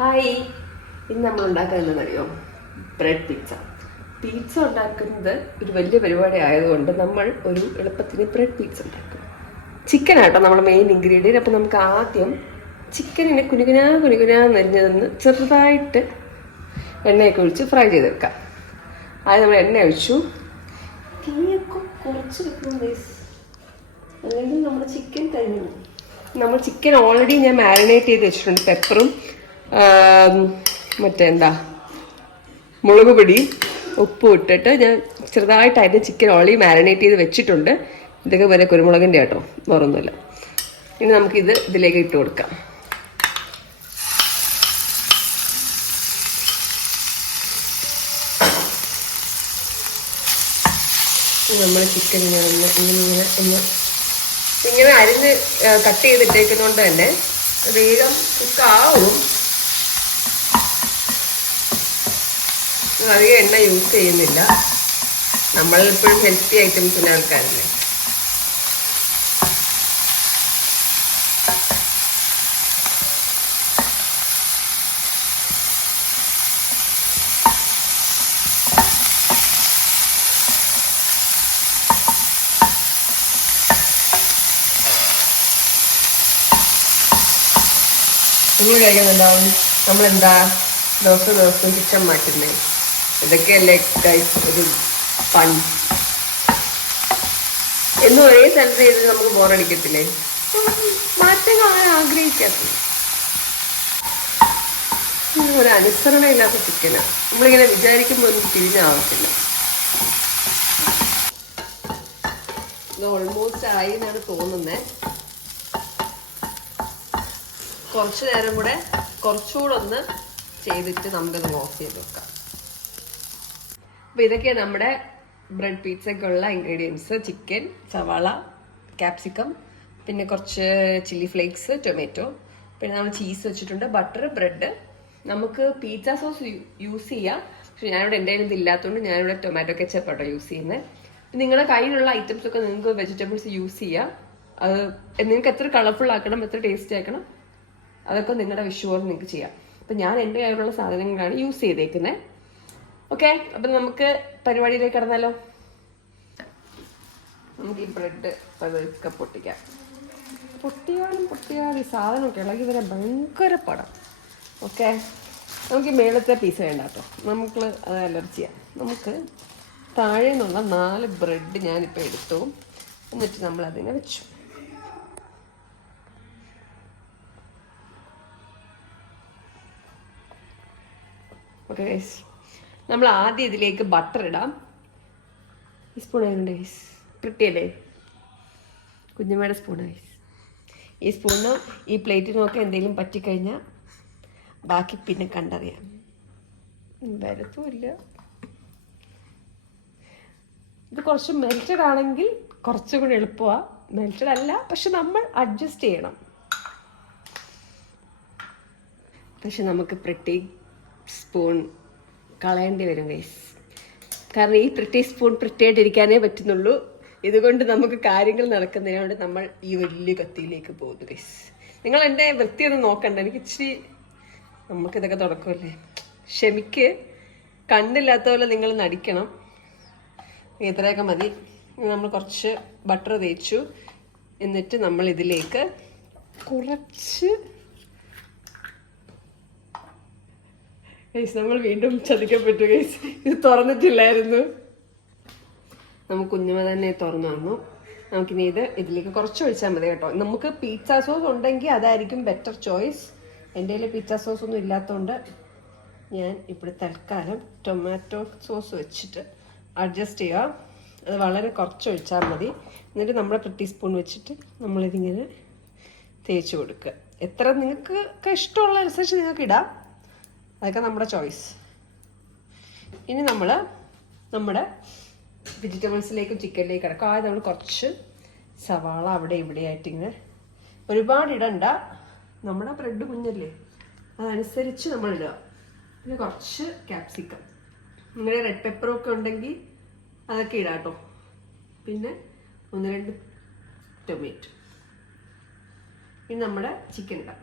Hi, ഇന്ന് നമ്മൾ ഉണ്ടാക്കുന്നതെന്നറിയോ? Bread pizza. Pizza ഉണ്ടാക്കുന്നത് ഒരു വലിയ പരിപാടി ആയതുകൊണ്ട് നമ്മൾ ഒരു എളുപ്പത്തിന് ബ്രെഡ് പിസ്സ ഉണ്ടാക്കും. ചിക്കനാട്ടോ നമ്മുടെ മെയിൻ ഇൻഗ്രീഡിയൻറ്റ്. അപ്പം നമുക്ക് ആദ്യം ചിക്കനിനെ കുനുകുനാന്നരിഞ്ഞതെന്ന് ചെറുതായിട്ട് എണ്ണയൊക്കെ ഒഴിച്ച് ഫ്രൈ ചെയ്തെടുക്കാം. ആദ്യം നമ്മൾ എണ്ണ ഒഴിച്ചു, തീയൊക്കെ കുറച്ച് വെക്കണം അല്ലെങ്കിൽ നമ്മുടെ ചിക്കൻ കഴിഞ്ഞു. നമ്മൾ ചിക്കൻ ഓൾറെഡി ഞാൻ മാരിനേറ്റ് ചെയ്ത് വെച്ചിട്ടുണ്ട്. പെപ്പറും മുളക് പൊടിയും ഉപ്പും ഇട്ടിട്ട് ഞാൻ ചെറുതായിട്ടായിട്ട് ചിക്കൻ ഓൾറെഡി മാരിനേറ്റ് ചെയ്ത് വെച്ചിട്ടുണ്ട്. ഇതൊക്കെ വരെ കുരുമുളകിൻ്റെ കേട്ടോ, വേറൊന്നുമില്ല. ഇനി നമുക്കിത് ഇതിലേക്ക് ഇട്ട് കൊടുക്കാം. നമ്മൾ ചിക്കൻ ഇങ്ങനെ അരിഞ്ഞ് കട്ട് ചെയ്തിട്ടേക്കുന്നതുകൊണ്ട് തന്നെ വേഗം കുക്കാവും. അധികം എണ്ണ യൂസ് ചെയ്യുന്നില്ല. നമ്മളെപ്പോഴും ഹെൽത്തി ഐറ്റംസിൻ്റെ ആൾക്കാരല്ലേ. നിങ്ങൾ കഴിക്കുന്നുണ്ടാവും നമ്മളെന്താ ദിവസം കിച്ചൺ മാറ്റുന്നേ. ഇതൊക്കെയല്ലേ ഗൈസ് ഒരു ഫൺ. എന്നും ഒരേ സ്ഥലത്ത് ചെയ്ത് നമുക്ക് ബോറടിക്കത്തില്ലേ? മാറ്റം കാണാൻ ആഗ്രഹിക്കാത്തില്ല. ഒരു അനുസരണ ഇല്ലാത്ത ചിക്കനാണ്. നമ്മളിങ്ങനെ വിചാരിക്കുമ്പോൾ ഒന്നും തിരിഞ്ഞാവത്തില്ല. ഇത് ഓൾമോസ്റ്റ് ആയി എന്നാണ് തോന്നുന്നത്. കുറച്ച് നേരം കൂടെ കുറച്ചുകൂടെ ഒന്ന് ചെയ്തിട്ട് നമുക്കത് ഓഫ് ചെയ്ത് വെക്കാം. അപ്പോൾ ഇതൊക്കെയാണ് നമ്മുടെ ബ്രെഡ് പിസ്സയ്ക്കുള്ള ഇൻഗ്രീഡിയൻസ്. ചിക്കൻ, സവാള, ക്യാപ്സിക്കം, പിന്നെ കുറച്ച് ചില്ലി ഫ്ലേക്സ്, ടൊമാറ്റോ, പിന്നെ നമ്മൾ ചീസ് വെച്ചിട്ടുണ്ട്, ബട്ടർ, ബ്രെഡ്. നമുക്ക് പിസ്സ സോസ് യൂസ് ചെയ്യാം. പക്ഷെ ഞാനിവിടെ എൻ്റെ കയ്യിൽ ഇതില്ലാത്തതുകൊണ്ട് ഞാനിവിടെ ടൊമാറ്റോ കെച്ചപ്പാട്ടോ യൂസ് ചെയ്യുന്നത്. നിങ്ങളുടെ കയ്യിലുള്ള ഐറ്റംസ് ഒക്കെ നിങ്ങൾക്ക് വെജിറ്റബിൾസ് യൂസ് ചെയ്യാം. അത് നിങ്ങൾക്ക് എത്ര കളർഫുൾ ആക്കണം, എത്ര ടേസ്റ്റി ആക്കണം, അതൊക്കെ നിങ്ങളുടെ വിഷുവോട് നിങ്ങൾക്ക് ചെയ്യാം. അപ്പം ഞാൻ എൻ്റെ കയ്യിലുള്ള സാധനങ്ങളാണ് യൂസ് ചെയ്തേക്കുന്നത്. ഓക്കെ, അപ്പം നമുക്ക് പരിപാടിയിലേക്ക് കടന്നാലോ. നമുക്ക് ഈ ബ്രെഡ് പതുക്കെ പൊട്ടിക്കാം. പൊട്ടിയാലും ഈ സാധനമൊക്കെ ഇളകി വരാൻ ഭയങ്കര പടം. ഓക്കെ, നമുക്ക് ഈ മേളത്തെ പീസ് വേണ്ട കേട്ടോ, നമുക്ക് അത് അലർജിയാണ്. നമുക്ക് താഴെ നിന്നുള്ള 4 ബ്രെഡ് ഞാനിപ്പോൾ എടുത്തു. എന്നിട്ട് നമ്മളതിനെ വെച്ചു. ഓക്കെ ഗൈസ്, നമ്മൾ ആദ്യം ഇതിലേക്ക് ബട്ടർ ഇടാം. ഈ സ്പൂൺ ആയതുകൊണ്ട് ഗൈസ് കിട്ടിയല്ലേ, കുഞ്ഞമ്മയുടെ സ്പൂൺ ഗൈസ്. ഈ സ്പൂണിനോ ഈ പ്ലേറ്റിനൊക്കെ എന്തെങ്കിലും പറ്റിക്കഴിഞ്ഞാൽ ബാക്കി പിന്നെ കണ്ടറിയാം. വരത്തുമില്ല. ഇത് കുറച്ച് മെൽറ്റഡ് ആണെങ്കിൽ കുറച്ചും കൂടി എളുപ്പമാണ്. മെൽറ്റഡ് അല്ല, പക്ഷെ നമ്മൾ അഡ്ജസ്റ്റ് ചെയ്യണം. പക്ഷെ നമുക്ക് സ്പൂൺ കളയേണ്ടി വരും ഗൈസ്. കാരണം ഈ സ്പൂൺ ആയിട്ടിരിക്കാനേ പറ്റുന്നുള്ളൂ. ഇതുകൊണ്ട് നമുക്ക് കാര്യങ്ങൾ നടക്കുന്നതിനോട് നമ്മൾ ഈ വലിയ കത്തിയിലേക്ക് പോകുന്നു ഗൈസ്. നിങ്ങൾ എൻ്റെ വൃത്തിയൊന്നും നോക്കണ്ട, എനിക്ക് ഇച്ചിരി നമുക്കിതൊക്കെ തുടക്കമല്ലേ. ക്ഷമിക്ക്, കണ്ടില്ലാത്ത പോലെ നിങ്ങൾ നടിക്കണം. ഇത്രയൊക്കെ മതി. നമ്മൾ കുറച്ച് ബട്ടർ തേച്ചു. എന്നിട്ട് നമ്മൾ ഇതിലേക്ക് കുറച്ച് ഗൈസ്, നമ്മൾ വീണ്ടും ചതിക്കപ്പെട്ടു ഗൈസ്. ഇത് തുറന്നിട്ടില്ലായിരുന്നു. നമുക്ക് കുഞ്ഞുമ തന്നെ തുറന്നു തന്നു. നമുക്കിനി ഇതിലേക്ക് കുറച്ച് ഒഴിച്ചാൽ മതി കേട്ടോ. നമുക്ക് പിസ്സ സോസ് ഉണ്ടെങ്കിൽ അതായിരിക്കും ബെറ്റർ ചോയ്സ്. എൻ്റെ കയ്യിൽ പിസ്സ സോസ് ഒന്നും ഇല്ലാത്തതുകൊണ്ട് ഞാൻ ഇവിടെ തൽക്കാലം ടൊമാറ്റോ സോസ് വെച്ചിട്ട് അഡ്ജസ്റ്റ് ചെയ്യുക. അത് വളരെ കുറച്ച് ഒഴിച്ചാൽ മതി. എന്നിട്ട് നമ്മുടെ സ്പൂൺ വെച്ചിട്ട് നമ്മളിതിങ്ങനെ തേച്ച് കൊടുക്കുക. എത്ര നിങ്ങൾക്ക് ഇഷ്ടമുള്ള അനുസരിച്ച് നിങ്ങൾക്ക് ഇടാം. അതൊക്കെ നമ്മുടെ ചോയ്സ്. ഇനി നമ്മൾ നമ്മുടെ വെജിറ്റബിൾസിലേക്കും ചിക്കനിലേക്കും കിടക്കും. ആദ്യം നമ്മൾ കുറച്ച് സവാള അവിടെ ഇവിടെ ആയിട്ട് ഇങ്ങനെ, ഒരുപാട് ഇടണ്ട, നമ്മുടെ ബ്രെഡ് കുഞ്ഞല്ലേ, അതനുസരിച്ച് നമ്മൾ ഇടുക. പിന്നെ കുറച്ച് ക്യാപ്സിക്കം, നിങ്ങളുടെ റെഡ് പെപ്പറൊക്കെ ഉണ്ടെങ്കിൽ അതൊക്കെ ഇടാം കേട്ടോ. പിന്നെ 1-2 ടൊമാറ്റോ. ഇനി നമ്മുടെ ചിക്കൻ ഇടാം.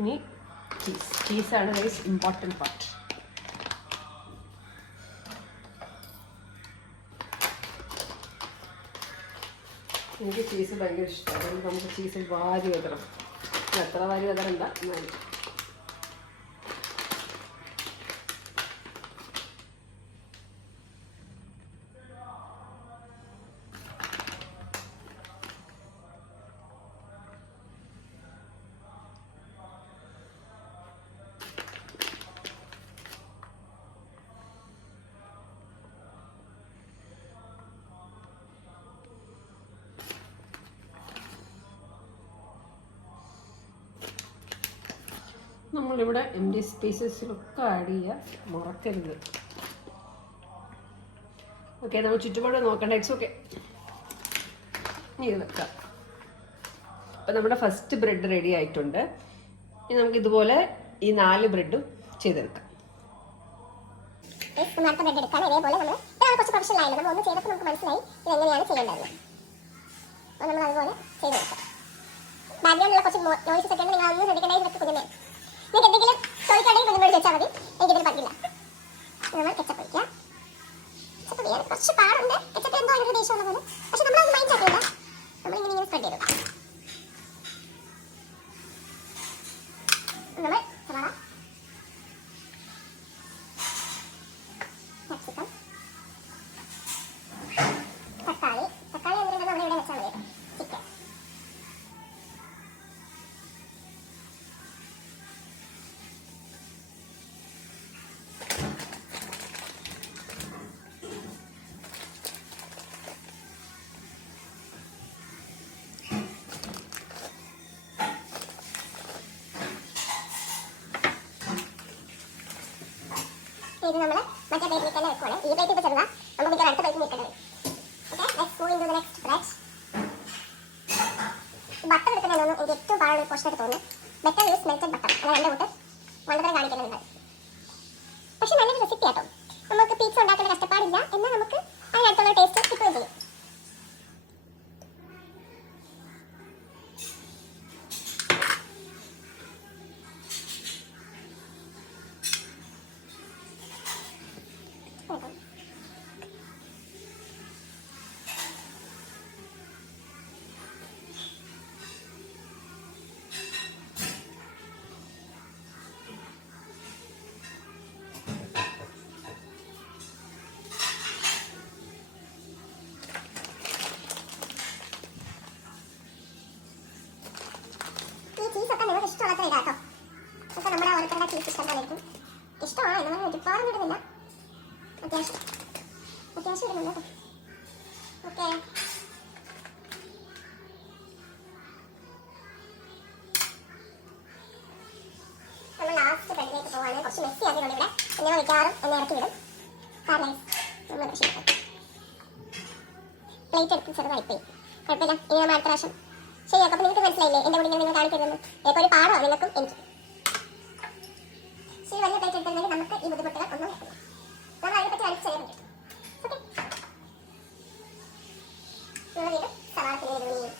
ഇനി ചീസാണ് ഗൈസ് ഇമ്പോർട്ടൻറ്റ് പാർട്ട്. എനിക്ക് ചീസ് ഭയങ്കര ഇഷ്ടമാണ്. അതുകൊണ്ട് നമുക്ക് ചീസിൽ വാരി വെതണം. എത്ര വാരി വെതറണ്ട എന്നാലും. നമ്മളിവിടെ എം ഡി സ്പേസസിലൊക്കെ ആഡ് ചെയ്യുക, മറക്കരുത്. ഓക്കെ, നമ്മൾ ചുറ്റുപാട് നോക്കണ്ട. It's okay. ഇനി ഇത് വെക്കാം. അപ്പം നമ്മുടെ ഫസ്റ്റ് ബ്രെഡ് റെഡി ആയിട്ടുണ്ട്. ഇനി നമുക്ക് ഇതുപോലെ ഈ 4 ബ്രെഡും ചെയ്തെടുക്കാം. അടുത്ത ബ്രെഡ് എടുക്കാം. ഇതേപോലെ നമ്മൾ കുറച്ച് പ്രൊഫഷണൽ ആയല്ലോ, നമ്മൾ ഒന്ന് ചെയ്തപ്പോൾ നമുക്ക് മനസ്സിലായി ഇതെങ്ങനെയാണ് ചെയ്യേണ്ടത്. അപ്പോൾ നമ്മൾ അതുപോലെ ചെയ്ത് കൊടുക്കാം. ബാക്ക്ഗ്രൗണ്ടിലുള്ള കുറച്ച് നോയ്സസ് ഒക്കെ നിങ്ങൾ അതൊന്നും ശ്രദ്ധിക്കേണ്ടത്. ഇതൊക്കെ കുഞ്ഞുമേ നിങ്ങൾക്ക് എന്തെങ്കിലും ചോദിക്കുകയാണെങ്കിൽ കുഞ്ഞുമോട് ചോദിച്ചാൽ മതി, എനിക്കിതിന് പറ്റില്ല. നമ്മൾ കെച്ചപ്പ് ഒഴിക്കുക. കെച്ചപ്പ് ചെയ്യാൻ കുറച്ച് പാടുണ്ട്. കെച്ചപ്പ് എന്തോ ഒരു ദേശമുള്ള പോലെ, പക്ഷെ നമ്മളത് മൈൻഡ് ആക്കിയില്ല. നമ്മളിങ്ങനെ സ്പ്രെഡ് ചെയ്തു. നമ്മൾ സവാള, ക്യാപ്സിക്കം, തക്കാളി എന്നിട്ട് നമ്മൾ ഇവിടെ വെച്ചാൽ മതി. ചിക്കൻ, ഇത് നമ്മൾ മറ്റേ പ്ലേറ്റിൽ തന്നെ വെക്കുവാണ്. ഈ പ്ലേറ്റ് ഇപ്പോൾ ചെറുതാ, നമ്മൾ മിക്ക അടുത്ത പ്ലേറ്റിൽ നിൽക്കേണ്ടത്. Okay, let's go into the next bread. Butter എടുക്കുന്നതൊന്നും എനിക്ക് ഏറ്റവും പാടുള്ള പോർഷൻ ആയിട്ട് തോന്നുന്നു. Better use melted butter. അങ്ങനെ എൻ്റെ കൂട്ട് വളരെ കാണിക്കുന്നുണ്ട്. പക്ഷെ നല്ലൊരു റെസിപ്പി ആട്ടോ. നമുക്ക് പീസ ഉണ്ടാക്കേണ്ട കഷ്ടപ്പാടില്ല, എന്നാൽ നമുക്ക് അതിനടുത്തുള്ള ടേസ്റ്റ് കിട്ടുകയും ചെയ്യും. ചീസൊക്കെ നിങ്ങൾക്ക് ഇഷ്ടമുള്ളത്ര ഇടാട്ടോ. ഒക്കെ നമ്മുടെ ഓരോരുത്തരുടെ ചീസ് ഇഷ്ടം പോലെ ഇരിക്കും. ഇഷ്ടമാണ്, നമ്മൾ ഒരുപാട് ഇടുന്നില്ല, അത്യാവശ്യം ഇടുന്നുണ്ട് കേട്ടോ. ഓക്കെ, നമ്മൾ ലാസ്റ്റ് ബ്രെഡിലേക്ക് പോവാണ്. കുറച്ച് മെസ്സി ആക്കിയിട്ടുണ്ട് ഇവിടെ. എന്നെ മിക്കവാറും എന്നെ ഇറക്കി വിടും. കാരണം നമ്മൾ പ്ലേറ്റ് എടുത്ത് ചെറുതായിപ്പോയി. കുഴപ്പമില്ല, ഇനി നമ്മൾ അടുത്ത പ്രാവശ്യം ശരിയാക്കാം. അപ്പോൾ നിങ്ങൾക്ക് മനസ്സിലായില്ലേ എൻ്റെ കൂടെ നിങ്ങൾ കാണിക്കരുതെന്ന്. ഏതൊരു പാടമാണ് നിങ്ങൾക്കും എനിക്കും. ശരി, വലിയ പ്ലേറ്റ് എടുത്തിട്ടുണ്ടെങ്കിൽ നമുക്ക് ഈ ബുദ്ധിമുട്ടുകൾ ഒന്നും വരില്ല. നമ്മൾ അതിനെപ്പറ്റി അടുത്ത് ചെയ്യാൻ പറ്റും. ഓക്കെ, നമ്മൾ വീണ്ടും സവാളത്തിന് ചെയ്യും.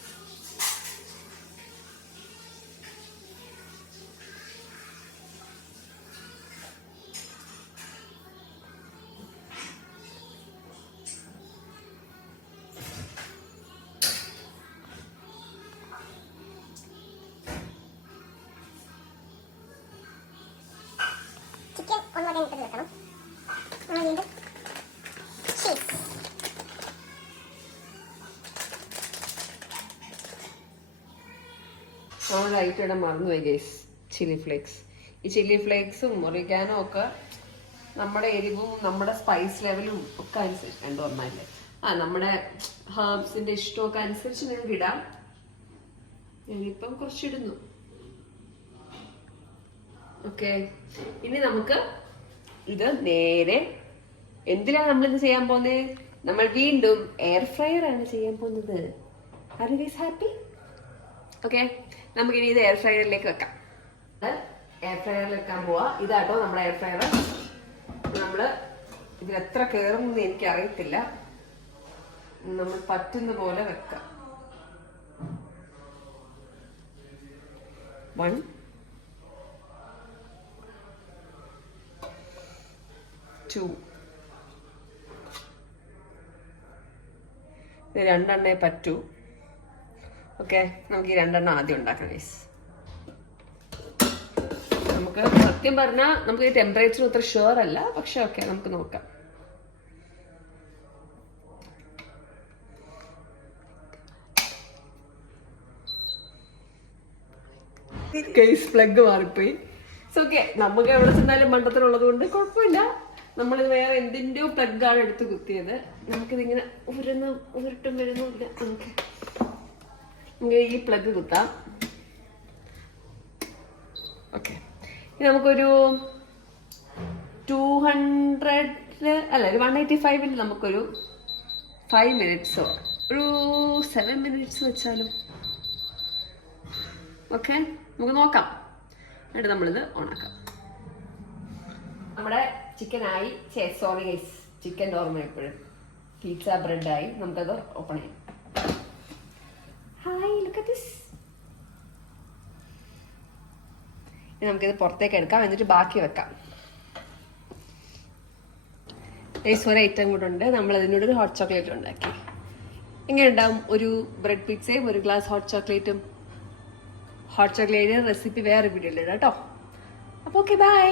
ചിക്കൻ ഒന്നുകൂടെ ഇട്ട് വെക്കണം. നമ്മൾ വീണ്ടും ചീസ്, നമ്മുടെ ഐറ്റം ഇവിടെ മറന്നുപോയി ഗൈസ്, ചില്ലി ഫ്ലേക്സ്. ഈ ചില്ലി ഫ്ലേക്സും ഒറിഗാനോ ഒക്കെ നമ്മുടെ എരിവും നമ്മുടെ സ്പൈസ് ലെവലും ഒക്കെ അനുസരിച്ച് രണ്ടും ഒന്നല്ലേ. നമ്മുടെ ഹേർബ്സിന്റെ ഇഷ്ടമൊക്കെ അനുസരിച്ച് നിങ്ങൾക്ക് ഇടാം. ഞാനിപ്പം കുറച്ചിടുന്നു. ഓക്കെ, ഇനി നമുക്ക് ഇത് നേരെ എന്തിനാണ് നമ്മളിത് ചെയ്യാൻ പോകുന്നത്? നമ്മൾ വീണ്ടും എയർ ഫ്രയർ ആണ് ചെയ്യാൻ പോകുന്നത്. Are you guys happy? Okay, നമുക്കിനി ഇത് എയർ ഫ്രയറിലേക്ക് വെക്കാം. എയർ ഫ്രയറിൽ വെക്കാൻ പോവാ. ഇതാട്ടോ നമ്മുടെ എയർ ഫ്രയർ. നമ്മൾ ഇതിൽ എത്ര കയറുമെന്ന് എനിക്ക് അറിയത്തില്ല. നമ്മൾ പറ്റുന്ന പോലെ വെക്കാം. 1 2. ഇത് 2 എണ്ണേ പറ്റൂ. ഓക്കെ, നമുക്ക് ഈ 2 എണ്ണം ആദ്യം ഉണ്ടാക്കാം ഗൈസ്. നമുക്ക് സത്യം പറഞ്ഞാൽ നമുക്ക് ഈ ടെമ്പറേച്ചർ അത്ര ഷുവർ അല്ല, പക്ഷെ ഓക്കെ നമുക്ക് നോക്കാം. കേസ് പ്ലഗ് മാറിപ്പോയി. ഓക്കെ, നമുക്ക് എവിടെ ചെന്നാലും മണ്ടത്തിലുള്ളത് കൊണ്ട് കുഴപ്പമില്ല. നമ്മളിത് വേറെ എന്തിൻ്റെയോ പ്ലഗാണ് എടുത്ത് കുത്തിയത്. നമുക്കിതിങ്ങനെ ഉരുട്ടും വരുന്നില്ല. നമുക്ക് ഈ പ്ലഗ് കുത്താം. ഓക്കെ, ഇനി നമുക്കൊരു 200 അല്ല ഒരു 185 നമുക്കൊരു 5 മിനിറ്റ്സോ ഒരു 7 മിനിറ്റ്സ് വെച്ചാലും ഓക്കെ. നമുക്ക് നോക്കാം, എന്നിട്ട് നമ്മളിത് ഓണാക്കാം. നമ്മുടെ ചിക്കനായി, സോറി ഗൈസ്, ചിക്കൻ ഓർമ്മ എപ്പോഴും പിസ്സ ബ്രെഡായി. നമുക്കത് ഓപ്പൺ ചെയ്യാം. Hi, look at this. ഇനി നമുക്കിത് പുറത്തേക്ക് എടുക്കാം, എന്നിട്ട് ബാക്കി വെക്കാം. ഗൈസ്, ഒരു ഐറ്റം കൂടെ ഉണ്ട്. നമ്മൾ അതിനോട് ഒരു ഹോട്ട് ചോക്ലേറ്റ് ഉണ്ടാക്കി. എങ്ങനെ ഉണ്ടാവും? ഒരു ബ്രെഡ് പിസ്സയും ഒരു ഗ്ലാസ് ഹോട്ട് ചോക്ലേറ്റും. ഹോട്ട് ചോക്ലേറ്റ് റെസിപ്പി വേറെ വീഡിയോയിലിടാം കേട്ടോ. അപ്പോൾ ഓക്കെ, ബൈ.